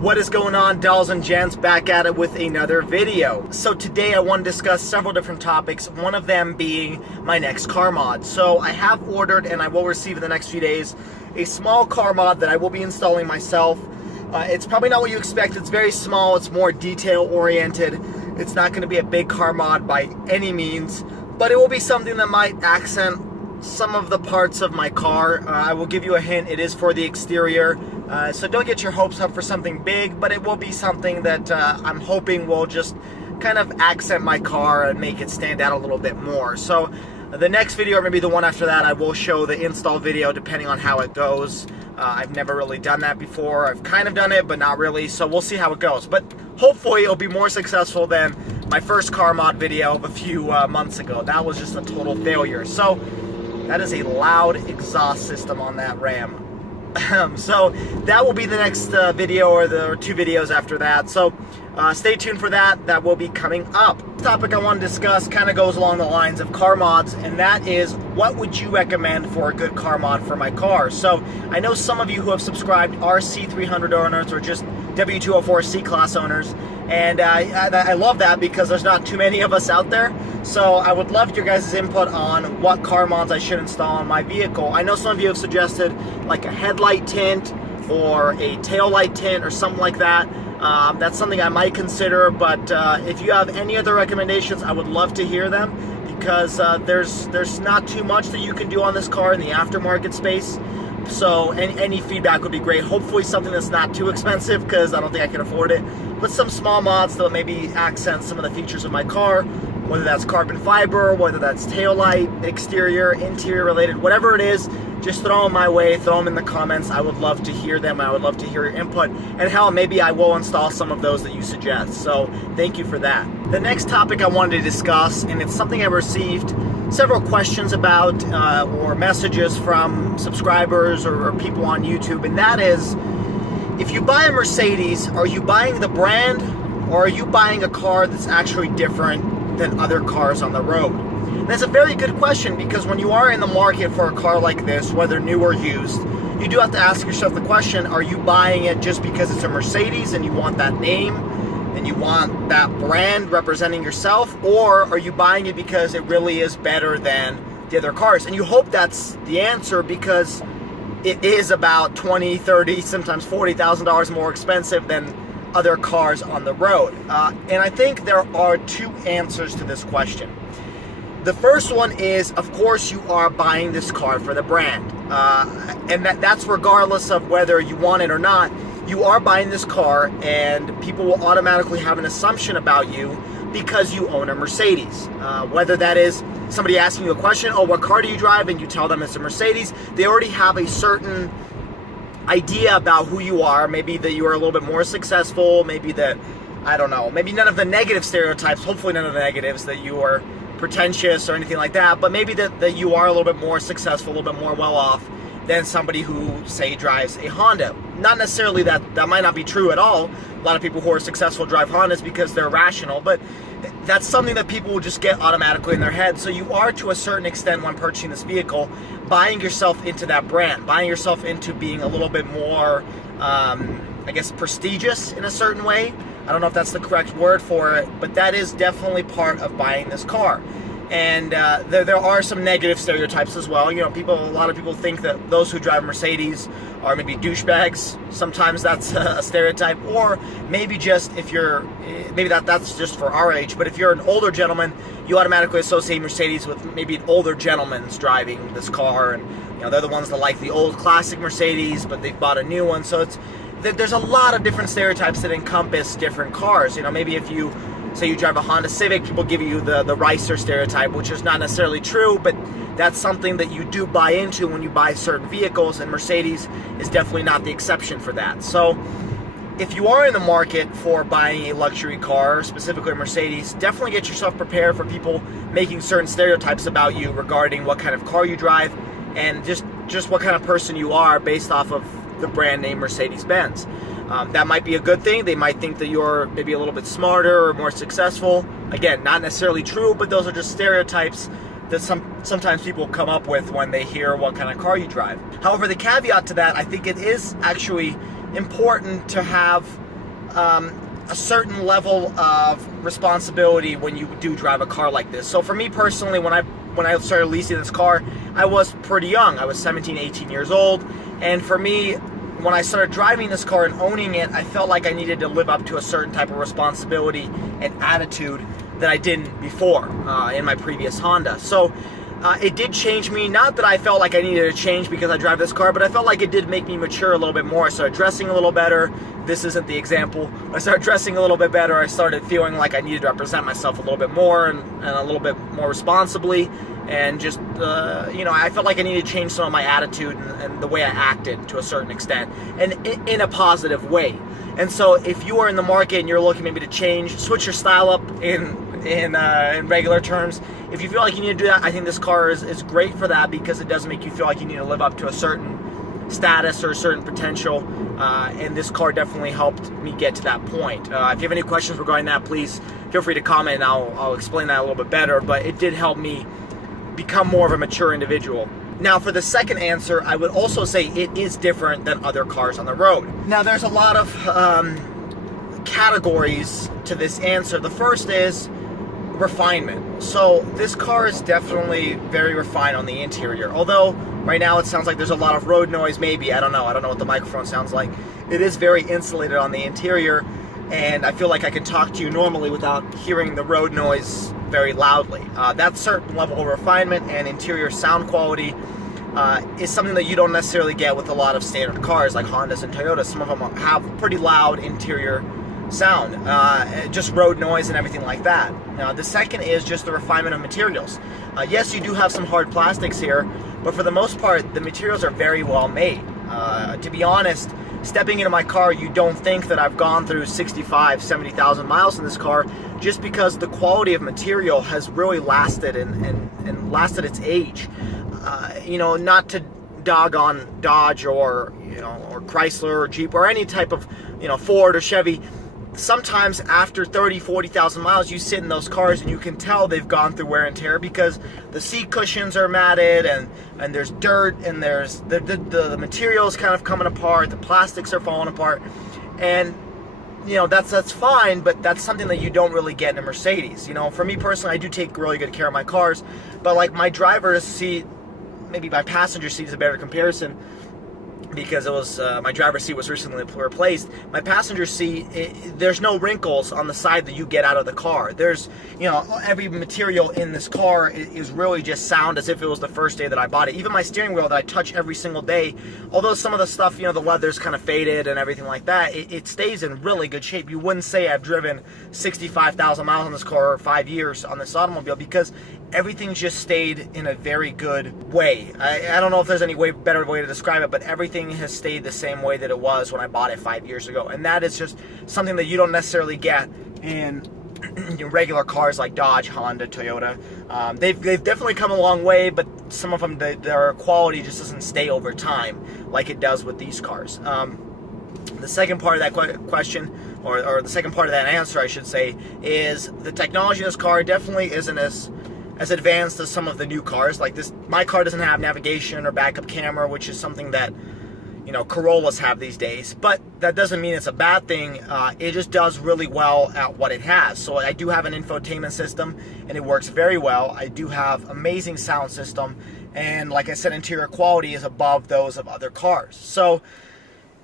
What is going on, dolls and gents? Back at it with another video. So today I want to discuss several different topics, one of them being my next car mod. So I have ordered and I will receive in the next few days a small car mod that I will be installing myself. It's probably not what you expect. It's very small, it's more detail oriented. It's not going to be a big car mod by any means, but it will be something that might accent some of the parts of my car. I will give you a hint, it is for the exterior. So don't get your hopes up for something big, but it will be something that I'm hoping will just kind of accent my car and make it stand out a little bit more. So the next video, or maybe the one after that, I will show the install video depending on how it goes. I've never really done that before. I've kind of done it, but not really, so we'll see how it goes. But hopefully it'll be more successful than my first car mod video of a few months ago. That was just a total failure. So that is a loud exhaust system on that Ram. So that will be the next video, or two videos after that. So stay tuned for that. That will be coming up. The topic I want to discuss kind of goes along the lines of car mods, and that is, what would you recommend for a good car mod for my car? So I know some of you who have subscribed are C300 owners or just W204 C-Class owners, and I love that because there's not too many of us out there. So I would love your guys' input on what car mods I should install on my vehicle. I know some of you have suggested like a headlight tint or a tail light tint or something like that. That's something I might consider, but if you have any other recommendations, I would love to hear them, because there's not too much that you can do on this car in the aftermarket space. So any feedback would be great. Hopefully something that's not too expensive, because I don't think I can afford it, but some small mods that maybe accent some of the features of my car, whether that's carbon fiber, whether that's tail light, exterior, interior related, whatever it is, just throw them my way, throw them in the comments. I would love to hear them. I would love to hear your input, and hell, maybe I will install some of those that you suggest. So thank you for that. The next topic I wanted to discuss, and it's something I received several questions about or messages from subscribers or people on YouTube, and that is, if you buy a Mercedes, are you buying the brand, or are you buying a car that's actually different than other cars on the road? And that's a very good question, because when you are in the market for a car like this, whether new or used, you do have to ask yourself the question, are you buying it just because it's a Mercedes and you want that name and you want that brand representing yourself, or are you buying it because it really is better than the other cars? And you hope that's the answer, because it is about $20, $30, sometimes $40,000 more expensive than other cars on the road. And I think there are two answers to this question. The first one is, of course, you are buying this car for the brand. And that's regardless of whether you want it or not. You are buying this car, and people will automatically have an assumption about you because you own a Mercedes. Whether that is somebody asking you a question, oh, what car do you drive? And you tell them it's a Mercedes. They already have a certain idea about who you are. Maybe that you are a little bit more successful. Maybe that, I don't know, maybe none of the negative stereotypes, hopefully none of the negatives, that you are pretentious or anything like that, but maybe that you are a little bit more successful, a little bit more well-off than somebody who, say, drives a Honda. Not necessarily that might not be true at all. A lot of people who are successful drive Hondas because they're rational, but that's something that people will just get automatically in their head. So you are, to a certain extent, when purchasing this vehicle, buying yourself into that brand, buying yourself into being a little bit more, I guess, prestigious in a certain way. I don't know if that's the correct word for it, but that is definitely part of buying this car. And there are some negative stereotypes as well. You know, a lot of people think that those who drive Mercedes are maybe douchebags. Sometimes that's a stereotype, or maybe just maybe that's just for our age. But if you're an older gentleman, you automatically associate Mercedes with maybe an older gentleman's driving this car, and you know, they're the ones that like the old classic Mercedes, but they've bought a new one. So there's a lot of different stereotypes that encompass different cars. You know, maybe if you say you drive a Honda Civic, people give you the racer stereotype, which is not necessarily true, but that's something that you do buy into when you buy certain vehicles, and Mercedes is definitely not the exception for that. So if you are in the market for buying a luxury car, specifically a Mercedes, definitely get yourself prepared for people making certain stereotypes about you regarding what kind of car you drive, and just what kind of person you are based off of the brand name Mercedes-Benz. That might be a good thing. They might think that you're maybe a little bit smarter or more successful. Again, not necessarily true, but those are just stereotypes that sometimes people come up with when they hear what kind of car you drive. However, the caveat to that, I think it is actually important to have a certain level of responsibility when you do drive a car like this. So for me personally, when I started leasing this car, I was pretty young. I was 17, 18 years old, and for me, when I started driving this car and owning it, I felt like I needed to live up to a certain type of responsibility and attitude that I didn't before in my previous Honda. So it did change me. Not that I felt like I needed to change because I drive this car, but I felt like it did make me mature a little bit more. I started dressing a little better. This isn't the example. I started dressing a little bit better. I started feeling like I needed to represent myself a little bit more and a little bit more responsibly. And just, I felt like I needed to change some of my attitude and the way I acted to a certain extent, and in a positive way. And so if you are in the market and you're looking maybe to switch your style up in regular terms, if you feel like you need to do that, I think this car is great for that, because it does make you feel like you need to live up to a certain status or a certain potential, and this car definitely helped me get to that point. If you have any questions regarding that, please feel free to comment, and I'll explain that a little bit better, but it did help me become more of a mature individual. Now, for the second answer, I would also say it is different than other cars on the road. Now, there's a lot of categories to this answer. The first is refinement. So this car is definitely very refined on the interior. Although right now it sounds like there's a lot of road noise, maybe. I don't know what the microphone sounds like. It is very insulated on the interior, and I feel like I can talk to you normally without hearing the road noise very loudly. That certain level of refinement and interior sound quality is something that you don't necessarily get with a lot of standard cars like Hondas and Toyotas. Some of them have pretty loud interior sound, just road noise and everything like that. Now, the second is just the refinement of materials. Yes, you do have some hard plastics here, but for the most part, the materials are very well made. To be honest, stepping into my car, you don't think that I've gone through 65, 70,000 miles in this car, just because the quality of material has really lasted and lasted its age. Not to dog on Dodge or Chrysler or Jeep or any type of Ford or Chevy. Sometimes after 30, 40,000 miles, you sit in those cars and you can tell they've gone through wear and tear, because the seat cushions are matted and there's dirt and there's the materials kind of coming apart, the plastics are falling apart, and that's fine, but that's something that you don't really get in a Mercedes. For me personally, I do take really good care of my cars, but like my driver's seat, maybe my passenger seat is a better comparison, because it was my driver's seat was recently replaced. My passenger seat, there's no wrinkles on the side that you get out of the car. There's, every material in this car is really just sound as if it was the first day that I bought it. Even my steering wheel that I touch every single day, although some of the stuff, the leather's kind of faded and everything like that, it stays in really good shape. You wouldn't say I've driven 65,000 miles on this car or 5 years on this automobile, because everything's just stayed in a very good way. I don't know if there's any better way to describe it, but everything has stayed the same way that it was when I bought it 5 years ago. And that is just something that you don't necessarily get in regular cars like Dodge, Honda, Toyota. They've definitely come a long way, but some of them, their quality just doesn't stay over time like it does with these cars. The second part of that question, or the second part of that answer, I should say, is the technology in this car definitely isn't as advanced as some of the new cars. Like this, my car doesn't have navigation or backup camera, which is something that Corollas have these days, but that doesn't mean it's a bad thing. It just does really well at what it has. So I do have an infotainment system, and it works very well. I do have amazing sound system, and like I said, interior quality is above those of other cars. So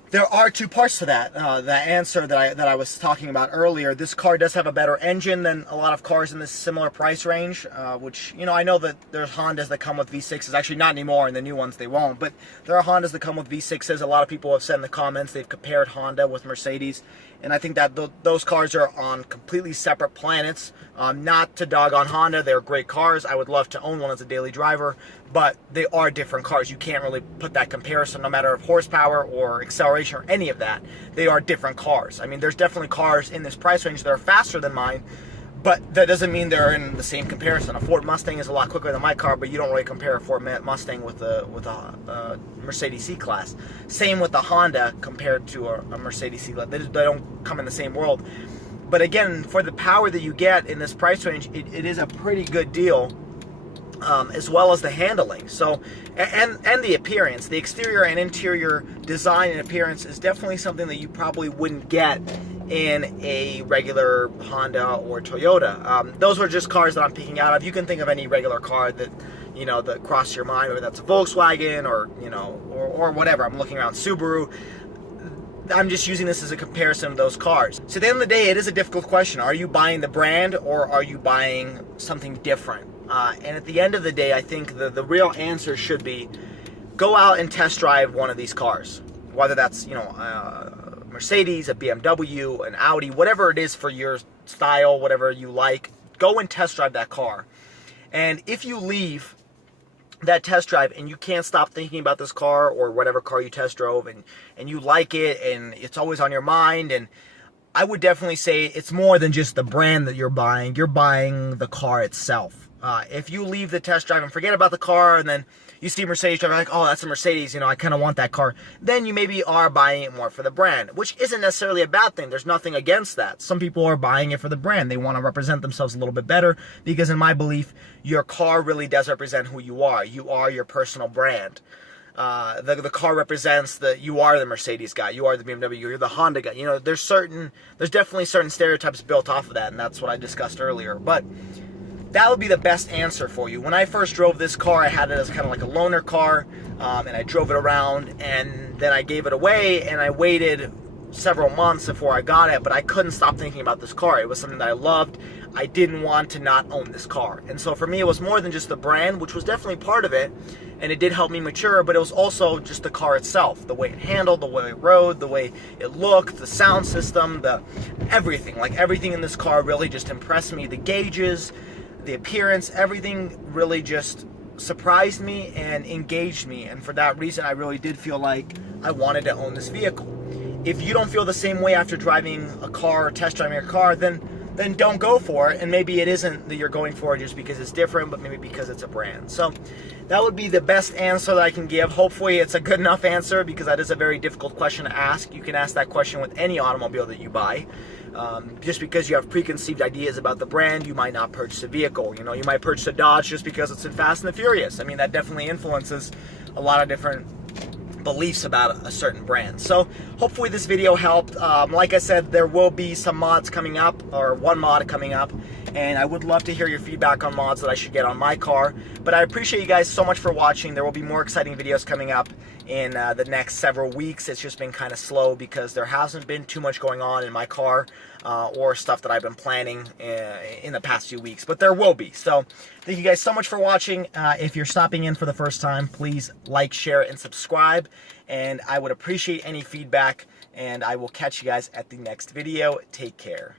there are two parts to that. The answer that I was talking about earlier, this car does have a better engine than a lot of cars in this similar price range, which, I know that there's Hondas that come with V6s. Actually, not anymore. In the new ones, they won't. But there are Hondas that come with V6s. A lot of people have said in the comments they've compared Honda with Mercedes. And I think that those cars are on completely separate planets. Not to dog on Honda. They're great cars. I would love to own one as a daily driver. But they are different cars. You can't really put that comparison, no matter of horsepower or acceleration or any of that. They are different cars. I mean, there's definitely cars in this price range that are faster than mine, but that doesn't mean they're in the same comparison. A Ford Mustang is a lot quicker than my car, but you don't really compare a Ford Mustang with a Mercedes C-Class. Same with the Honda compared to a Mercedes C-Class. They don't come in the same world. But again, for the power that you get in this price range, it is a pretty good deal. as well as the handling. So, and the appearance, the exterior and interior design and appearance is definitely something that you probably wouldn't get in a regular Honda or Toyota. Those are just cars that I'm picking out of. You can think of any regular car that, you know, that cross your mind, whether that's a Volkswagen or, you know, or whatever. I'm looking around Subaru. I'm just using this as a comparison of those cars. So at the end of the day, it is a difficult question. Are you buying the brand or are you buying something different? And at the end of the day, I think the real answer should be go out and test drive one of these cars. Whether that's, you know, a Mercedes, a BMW, an Audi, whatever it is for your style, whatever you like, go and test drive that car. And if you leave that test drive and you can't stop thinking about this car or whatever car you test drove, and you like it and it's always on your mind, and I would definitely say it's more than just the brand that you're buying the car itself. If you leave the test drive and forget about the car, and then you see Mercedes driver, like, oh, that's a Mercedes, you know, I kind of want that car, then you maybe are buying it more for the brand, which isn't necessarily a bad thing. There's nothing against that. Some people are buying it for the brand. They want to represent themselves a little bit better, because in my belief, your car really does represent who you are. You are your personal brand. The car represents that you are the Mercedes guy, you are the BMW, you're the Honda guy. You know, there's definitely certain stereotypes built off of that, and that's what I discussed earlier. But that would be the best answer for you. When I first drove this car, I had it as kind of like a loaner car, and I drove it around, and then I gave it away, and I waited several months before I got it, but I couldn't stop thinking about this car. It was something that I loved. I didn't want to not own this car. And so for me, it was more than just the brand, which was definitely part of it, and it did help me mature, but it was also just the car itself, the way it handled, the way it rode, the way it looked, the sound system, everything. Like, everything in this car really just impressed me. The gauges, the appearance, everything really just surprised me and engaged me, and for that reason I really did feel like I wanted to own this vehicle. If you don't feel the same way after driving a car or test driving a car, then don't go for it, and maybe it isn't that you're going for it just because it's different, but maybe because it's a brand. So that would be the best answer that I can give. Hopefully it's a good enough answer, because that is a very difficult question to ask. You can ask that question with any automobile that you buy. Just because you have preconceived ideas about the brand, you might not purchase a vehicle. You know, you might purchase a Dodge just because it's in Fast and the Furious. I mean, that definitely influences a lot of different beliefs about a certain brand. So hopefully this video helped. Like I said, there will be some mods coming up, or one mod coming up, and I would love to hear your feedback on mods that I should get on my car. But I appreciate you guys so much for watching. There will be more exciting videos coming up in the next several weeks. It's just been kind of slow because there hasn't been too much going on in my car, or stuff that I've been planning in the past few weeks, but there will be. So thank you guys so much for watching. If you're stopping in for the first time, please like, share, and subscribe, and I would appreciate any feedback, and I will catch you guys at the next video. Take care.